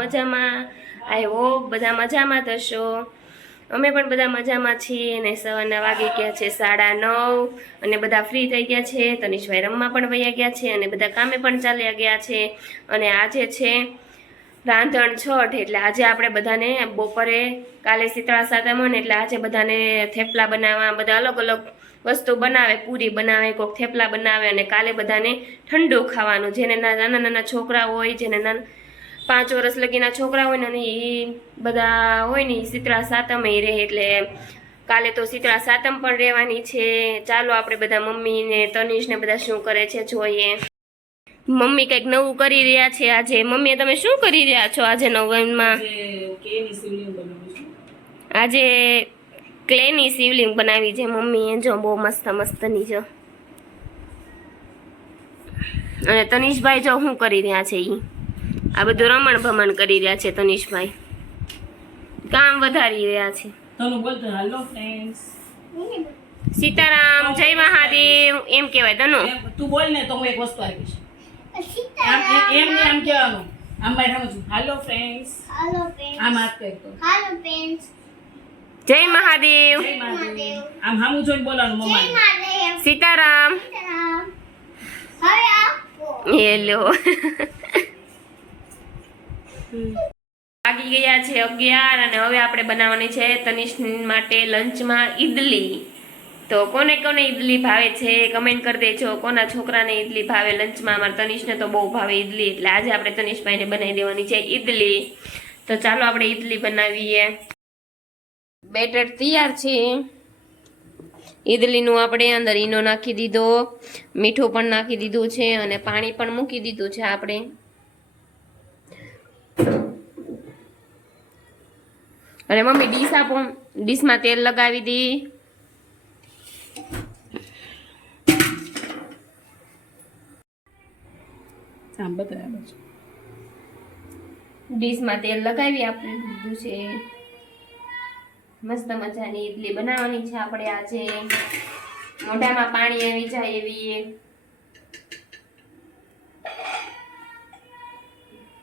મજામાં? I hope બધા મજામાં થશો અમે પણ બધા મજામાં છીએ અને સવારના વાગી ગયા છે સાડા નવ અને બધા ફ્રી થઈ ગયા છે. તનિષભાઈ રમવા પણ વયા ગયા છે અને બધા કામે પણ ચાલ્યા ગયા છે. અને આજે છે રાંધણ છઠ, એટલે આજે આપણે બધાને બપોરે કાલે શીતળા સાતમ હોય એટલે આજે બધાને થેપલા બનાવવા, બધા અલગ અલગ વસ્તુ બનાવે, પૂરી બનાવે કોઈક થેપલા બનાવે અને કાલે બધાને ઠંડુ ખાવાનું, જેને નાના નાના છોકરા હોય, જેને નાના પાંચ વર્ષ લગીના છોકરા હોય ને અને એ બધા હોય ને શીતળા સાતમ એ રહે એટલે કાલે તો શીતળા સાતમ પણ રહેવાની છે. ચાલો આપણે બધા મમ્મી ને તનિષ ને બધા શું કરે છે જોઈએ. મમ્મી કંઈક નવું કરી રહ્યા છે આજે. મમ્મી તમે શું કરી રહ્યા છો આજે નવમમાં? આજે ક્લેની શિવલિંગ બનાવી છે મમ્મીએ. જો બહુ મસ્ત મસ્તની જો. અને તનિષભાઈ જો શું કરી રહ્યા છે ઈ? આ બધું રમણ ભમણ કરી રહ્યા છે તનિષભાઈ કામ વધારી રહ્યા છે. તનુ ફ્રેન્ડ્સ સીતારામ જય મહાદેવ. એમ કહેવાય તનુ તું બોલ ને તો હું એક વસ્તુ આપીશ. એમ ને આમ કહેવાનું. આમ બાય રમું છું ફ્રેન્ડ્સ હાલો ફ્રેન્ડ આમ હાથ કરતો હાલો ફ્રેન્ડ જય મહાદેવ. જય મહાદેવ. આમ હામું જોઈને બોલવાનું જય મહાદેવ. સીતારામ. સીતારામ. હવે આપો. હેલો. વાગી ગયા છે અગિયાર અને હવે આપણે બનાવવાની છે તનિષ માટે લંચમાં ઈડલી. તો કોને કોને ઈડલી ભાવે છે કમેન્ટ કરી દેજો. કોના છોકરાને ઈડલી ભાવે? લંચમાં અમારા તનિષને તો બહુ ભાવે ઈડલી. એટલે આજે આપણે તનિષભાઈને બનાવી દેવાની છે ઈડલી. તો ચાલો આપણે ઈડલી બનાવીએ. બેટર તૈયાર છે. ઈડલીનું આપણે અંદર ઈનો નાખી દીધો. મીઠું પણ નાખી દીધું છે અને પાણી પણ મૂકી દીધું છે આપણે. અને મમ્મી ડીશ આપો. ડીશમાં તેલ લગાવી દી. ડીશમાં તેલ લગાવી આપી દીધું છે. મસ્ત મજાની ઈડલી બનાવવાની છે આપણે આજે. મોઢામાં પાણી આવી જાય એવી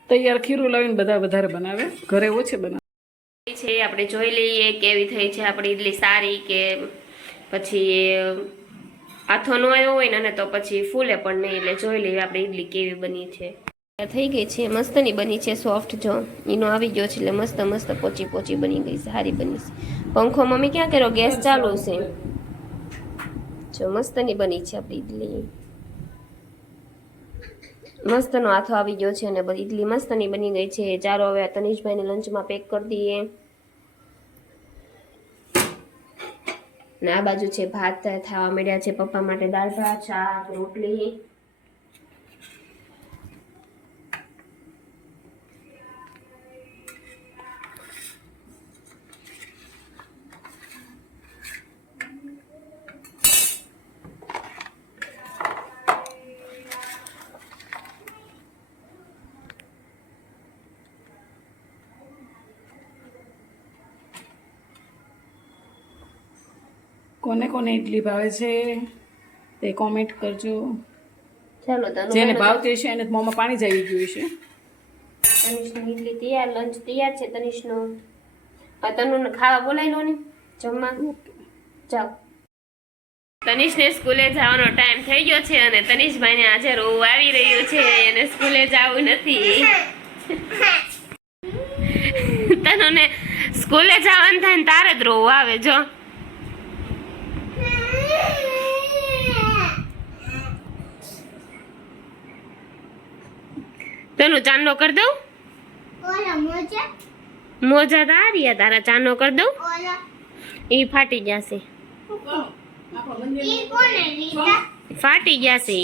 તૈયાર ખીરું લાવીને બધા વધારે બનાવે. ઘરે ઓછે બનાવે. છે, આપણે જોઈ લઈએ કેવી થઈ છે આપણી ઈડલી સારી કે પછી આથો નો આવ્યો હોય ને તો પછી ફૂલે પણ નહીં, એટલે જોઈ લઈએ આપણે ઈડલી કેવી બની છે. થઈ ગઈ છે, મસ્તની બની છે સોફ્ટ જો. એનો આવી ગયો છે, એટલે મસ્ત મસ્ત, પોચી પોચી બની ગઈ છે, સારી બની છે. પંખો મમ્મી ક્યાં કર્યો? ગેસ ચાલુ છે. જો, મસ્તની બની છે આપણી ઈડલી. મસ્તનો હાથો આવી ગયો છે અને ઈડલી મસ્તની બની ગઈ છે. ચાલો હવે તનિષભાઈને લંચમાં પેક કરી દઈએ. ને આ બાજુ છે ભાત થવા મળ્યા છે પપ્પા માટે દાળ ભાત, શાક, રોટલી. કોને કોને ઇડલી ભાવે છે તે કોમેન્ટ કરજો. ચાલો જેને ભાવતી છે એને મોંમાં પાણી જ આવી ગયું છે તનિષની ઈડલી તૈયાર લંચ તૈયાર છે તનિષનો. આ તનુને ખાવા બોલાવી લો ને જમવા. જાઓ તનિષને સ્કૂલે જવાનો ટાઈમ થઈ ગયો છે અને તનિષભાઈને આજે રોવું આવી રહ્યું છે એને સ્કૂલે જવું નથી. તનુને સ્કૂલે જવાનું થાય ને તારે જ રોવું આવે જો. તનું ચાંદલો કરી દઉં? મોજા. તારિયા તારા ચાંદલો કરી દઉં? એ ફાટી ગયા છે. ફાટી ગયા છે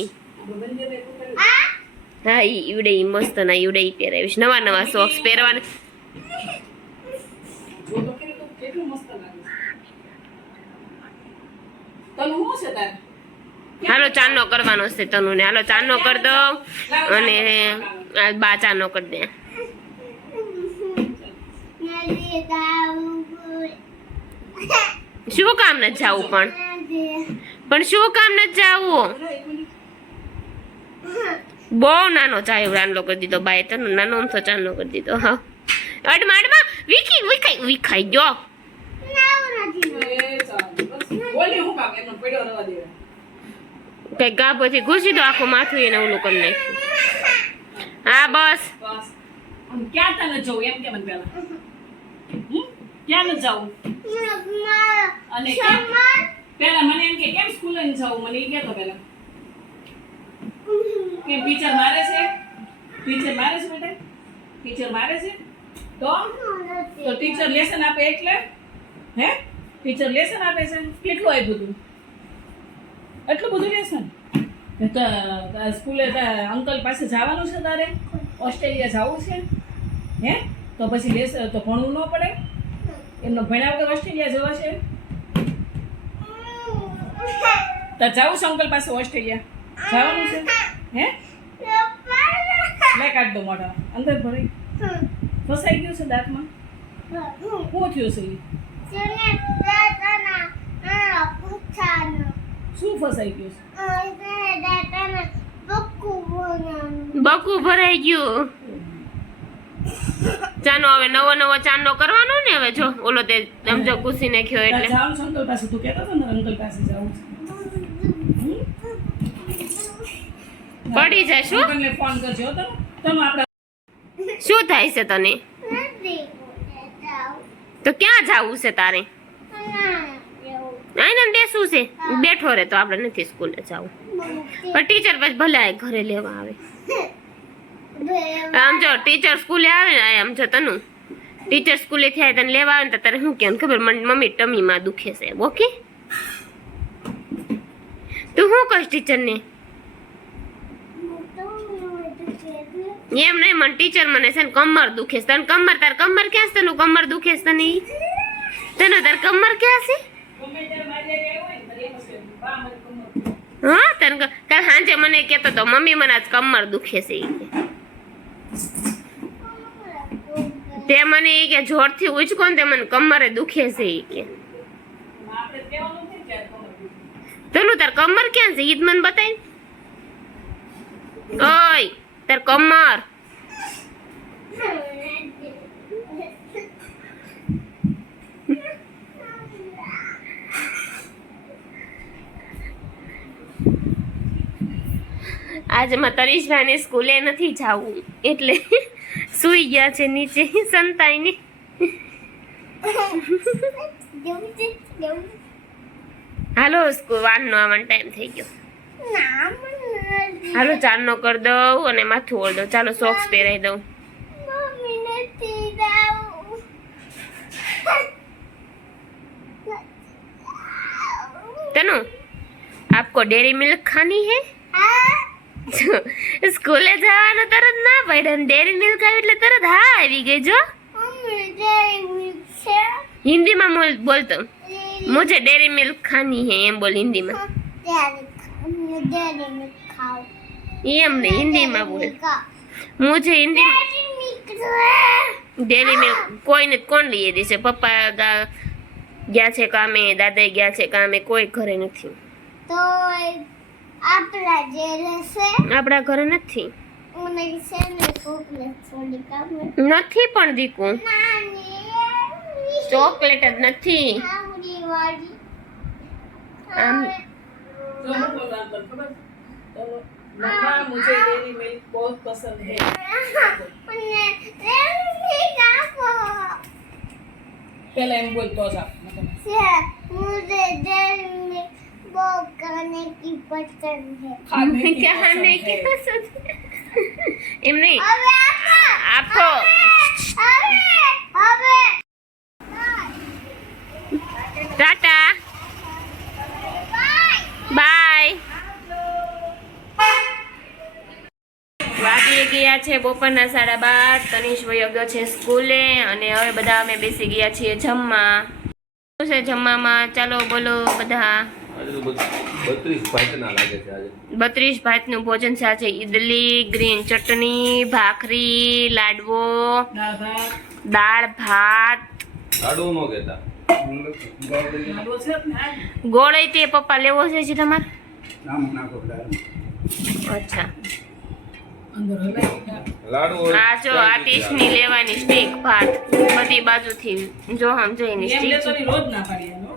હા ઈ ઈવડે ઈ મસ્ત ના ઈવડે ઈ પહેરાવીશ. નવા નવા સોક્સ પહેરવાના. હાલો ચાંદલો કરવાનો છે તનુ ને હાલો ચાંદલો કરી દો અને આ બા ચાંદલો કરી દે. શું કામ નથી જાવું પણ? પણ શું કામ નથી જાવું? બહુ નાનો ચાયો રાનલો કરી દીધો બાય તો નાનો અમથો ચાંદલો કરી દીધો હા. અડમાડમાં અડમાં. વિખી વિખાઈ વિખાઈ ગયો. કઈ ગા પછી ઘૂસી દો આખું માથું એને ઓલું કરી નાખ્યું. હા, બસ. ક્યાં તને જવું? એમ કે મને પેલા ક્યાં જવું? અને પેલા મને એમ કે, કેમ સ્કૂલે જવું? મને એ કહેતો પેલા કેમ ટીચર મારે છે? ટીચર મારે છે બેટા? ટીચર મારે છે? તો? તો ટીચર લેસન આપે એટલે? હે? ટીચર લેસન આપે છે? કેટલું આપ્યું તું? એટલું બધું લેસન સ્કૂલે અંકલ પાસે જવાનું છે તારે. ઓસ્ટ્રેલિયા જવું છે. હે? તો પછી લેસ તો ભણવું ન પડે. એમનો ભણ્યા વગર ઓસ્ટ્રેલિયા જવા છે. તો જવું છે અંકલ પાસે ઓસ્ટ્રેલિયા. જવાનું છે. હે? લે કાઢ દો મોઢા. અંદર ભરી. ફસાઈ ગયું છે દાંતમાં. શું થયું છે ફસાઈ ગયું છે બકુ ભરાઈ ગયું. ચાનો હવે નવો નવો ચાંદલો કરવાનો ને હવે જો ઓલો તે સમજો કુસી નાખ્યો એટલે. જવાનું છે પાસે તું કહેતો હતો ને અંકલ પાસે જવું પડી જાય શું? ફોન કરજો હો તમે. તમે આપણે શું થાય છે તને? તો ક્યાં જવું છે તારે? આઈને બેસવું છે. બેઠો રે તો આપણે નથી સ્કૂલે જવું. પણ ટીચર પછી ભલે ઘરે લેવા આવે. આમ જો ટીચર સ્કૂલે આવે ને આમ જો તનું. ટીચર સ્કૂલે થાય તને લેવા આવે ને તારે શું કેમ ખબર? મને, મમ્મી ટમીમાં દુખે છે. ઓકે? તું શું કહીશ ટીચરને? એમ નહીં, મને ટીચર મને છે ને કમર દુખે છે. તને કમર, તાર કમર ક્યાં છે તને? કમર દુખે છે તને તને તાર કમર ક્યાં છે? હા, તને ક- સાંજે મને કહેતો તો મમ્મી મને આજ કમર દુખે છે તે મને ઈ કે જોરથી ઉચકો ને તે મને કમરે દુખે છે એ કે. પેલું તાર કમર ક્યાં છે? ઈદ મને બતાય ઓય, તાર કમર. આજમાં તરીશભાઈને સ્કૂલે નથી જવું. એટલે સૂઈ ગયા છે નીચે સંતાઈને. હાલો સ્કૂલ વાનનો આવવાનો ટાઈમ થઈ ગયો. હાલો ચાંદનો કર દઉં અને માથું ઓળ દઉં ચાલો સોક્સ પહેરાવી દઉં. तनु आपको डेरी मिल्क खानी है हाँ। સ્કૂલે જવાનું તરત ના પડે ને ડેરી મિલ્ક આવી એટલે તરત હા આવી ગઈ જો. હિન્દીમાં બોલ બોલતો મુજે ડેરી મિલ્ક ખાની હે એમ બોલ હિન્દીમાં. એમ નહીં હિન્દીમાં બોલ. મુજે હિન્દી ડેરી મિલ્ક કોઈને કોણ લઈએ દેશે પપ્પા ગયા છે કામે દાદા ગયા છે કામે કોઈ ઘરે નથી. તો આપણા જે રહેશે આપણા ઘરે નથી નથી પણ દીકુ ચોકલેટ જ નથી આમ मम्मा मुझे डेरी मिल्क बहुत पसंद है पहले हम बोल तो जा मुझे डेरी वो खाने की पसंद है ખાને કી क्या પસંદ नहीं है. क्या એમ નહીં હવે આપો આપો હવે હવે ટાટા બાય બાય વાગી ગયા છે બપોરના સાડા બાર તનિષ વયો ગયો છે સ્કૂલે અને હવે બધા અમે બેસી ગયા છીએ જમવા શું છે જમવામાં ચાલો બોલો બધા આજે તો બત્રીસ ભાતના છે ભોજન છે આજે ઈડલી ગ્રીન ચટણી ભાખરી લાડવો દાળ ભાત. નો છે ને આ. ગોળ તે પપ્પા લેવો છે જી તમારે? અચ્છા. આ જો આર્ટિસ્ટની લેવાની સ્ટીક ભાત બધી બાજુથી જો આમ જોઈને સ્ટીક રોજ ના પાડી એનો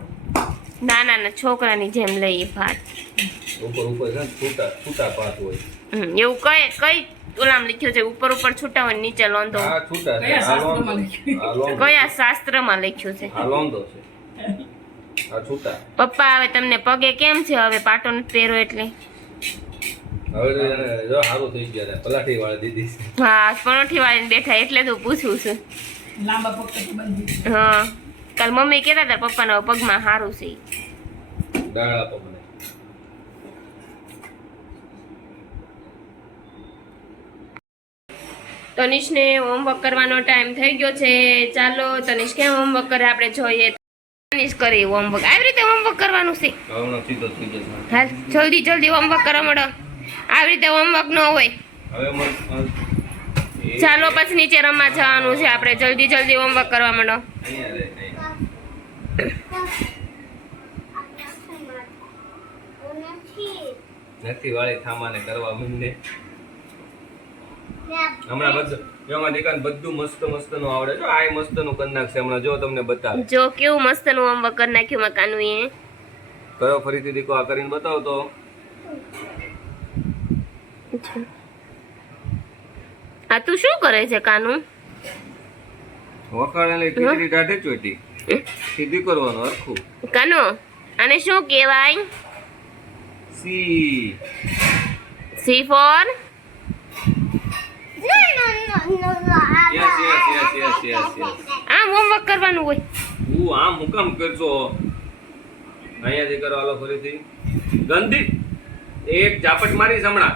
નાના નાના છોકરાની જેમ લઈએ ભાત. ઉપર ઉપર છે છૂટા છૂટા ભાત હોય. હમ, એવું કઈ કઈ ઓલામ લખ્યું છે? ઉપર ઉપર છૂટા હોય નીચે લોંધો. આ છૂટા છે. કયા શાસ્ત્રમાં લખ્યું? આ લોંધો કયા શાસ્ત્રમાં લખ્યું છે? આ લોંધો છે. આ છૂટા. પપ્પા હવે તમને પગે કેમ છે? હવે પાટો નથી પહેરો એટલે. હવે જો સારું થઈ ગયા પલાઠી વાળી દીધી હા પરોઠી વાળીને બેઠા એટલે તો પૂછું છું. લાંબા પગ હા. કાલ મમ્મી કહેતા હતા પપ્પાના પગમાં સારું છે. દાળ આપો મને. તનિષને હોમવર્ક કરવાનો ટાઈમ થઈ ગયો છે. ચાલો તનિષ કેમ હોમવર્ક કરે? આપણે જોઈએ. તનિષ કરી હોમવર્ક આવી રીતે હોમવર્ક કરવાનું છે. હાલ જલ્દી જલ્દી હોમવર્ક કરવા મળો. આવી રીતે હોમવર્ક ન હોય. ચાલો પછી નીચે રમવા જવાનું છે આપણે. જલ્દી જલ્દી હોમવર્ક કરવા માંડો અહીંયા નથી વાળી થામાને કરવા મને હમણાં બધું જો અમારા બધું મસ્ત મસ્તનું આવડે. જો આ મસ્તનું કરી નાખશે હમણાં જો તમને બતાવે. જો કેવું મસ્તનું હોમવર્ક કરી નાખ્યું મકાનું એ. કયો ફરીથી દીકો આ કરીને બતાવો તો. આ તું શું કરે છે કાનું? વખાણેલી ખીચડી ચોટી. સીધી કરવાનો હરખું કાનો? આને શું કહેવાય? C. C four? Yes yes yes yes yes yes આમ હોમવર્ક કરવાનું હોય. હું આમ હું કામ કરજો અહીંયાથી કરો આલો ફરીથી. ગંદી. એક ઝાપટ મારી હમણાં.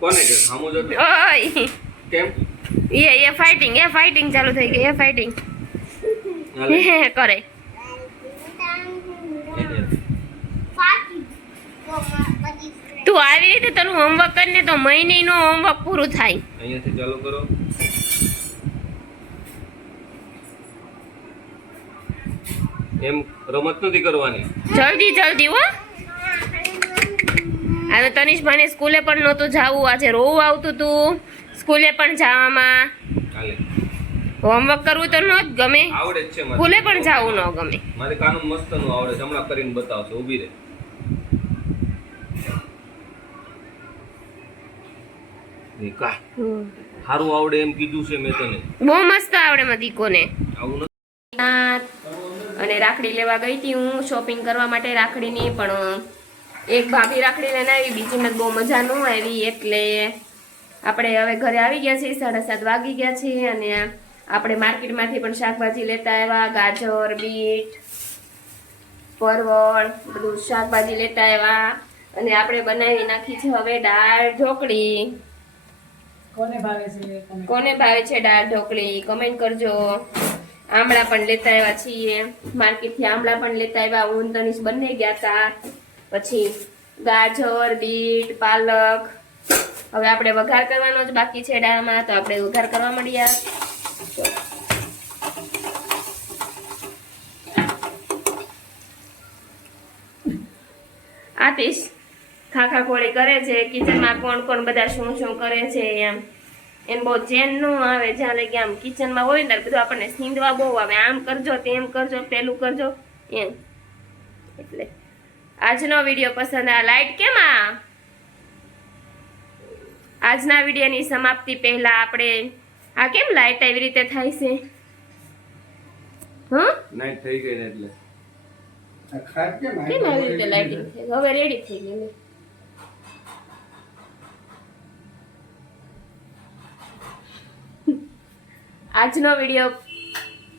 કોને કે સામો જો ઓય. કેમ? એ એ ફાઇટિંગ એ ફાઇટિંગ ચાલુ થઈ ગઈ એ ફાઇટિંગ કરે તું આવી રીતે તારું હોમવર્ક કરીને તો મહિનેનું હોમવર્ક પૂરું થાય. અહીંયાથી ચાલુ કરો. એમ રમત નથી કરવાની. જલ્દી જલ્દી હો. હવે તનિષ ભાઈને સ્કૂલે પણ નહોતું જાવું. આજે રોવું આવતું તું. સ્કૂલે પણ જવામાં. હોમવર્ક કરવું તો ન જ ગમે. આવડે છે મને સ્કૂલે પણ જવું ન ગમે. મારે કાનું મસ્તનું આવડે છે. હમણાં કરીને બતાવશે ઊભી રહે. દીકા સારું આવડે એમ કીધું છે મેં તને. બહુ મસ્ત આવડે મારા દીકોને. અને રાખડી લેવા ગઈ હતી હું શોપિંગ કરવા માટે રાખડીની પણ એક ભાભી રાખડી લઈને આવી બીજીમાં બહુ મજા ન આવી એટલે આપણે હવે ઘરે આવી ગયા છીએ સાડા સાત વાગી ગયા છીએ અને આપણે માર્કેટમાંથી પણ શાકભાજી લેતા આવ્યા ગાજર બીટ પરવળ બધું શાકભાજી લેતા આવ્યા. અને આપણે બનાવી નાખી છે હવે દાળ ઢોકળી. કોને ભાવે છે કોને કોને ભાવે છે દાળ ઢોકળી? કમેન્ટ કરજો. આમળા પણ લેતા આવ્યા છીએ. માર્કેટથી આમળા પણ લેતા આવ્યા. હું તનીશ બંને ગયા હતા પછી ગાજર બીટ પાલક. હવે આપણે વઘાર કરવાનો જ બાકી છે દાળમાં. તો આપણે વઘાર કરવા મળ્યા આતિશ ખાખા ખોળી કરે છે, કિચનમાં કોણ કોણ બધા શું શું કરે છે એમ. એમ બહુ ચેન ન આવે, જ્યાં લગી આમ કિચનમાં હોય ને બધું આપણને સીંધવા બહુ આવે. આમ કરજો, તેમ કરજો, પેલું કરજો, એમ. એટલે આજનો વીડિયો પસંદ આ લાઈટ કેમ આ? આજના વિડીયોની સમાપ્તિ પહેલા આપણે, આ કેમ લાઈટ એવી રીતે થાય છે? હં? નાઈટ થઈ ગઈ એટલે. કેમ આવી રીતે લાઇટિંગ થઈ હવે રેડી થઈ ગઈ આજનો વીડિયો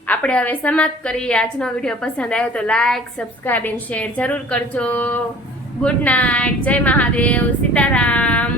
આપણે હવે સમાપ્ત કરીએ. આજનો વીડિયો પસંદ આવ્યો તો લાઈક સબસ્ક્રાઈબ એન્ડ શેર જરૂર કરજો. ગુડ નાઇટ જય મહાદેવ. સીતારામ.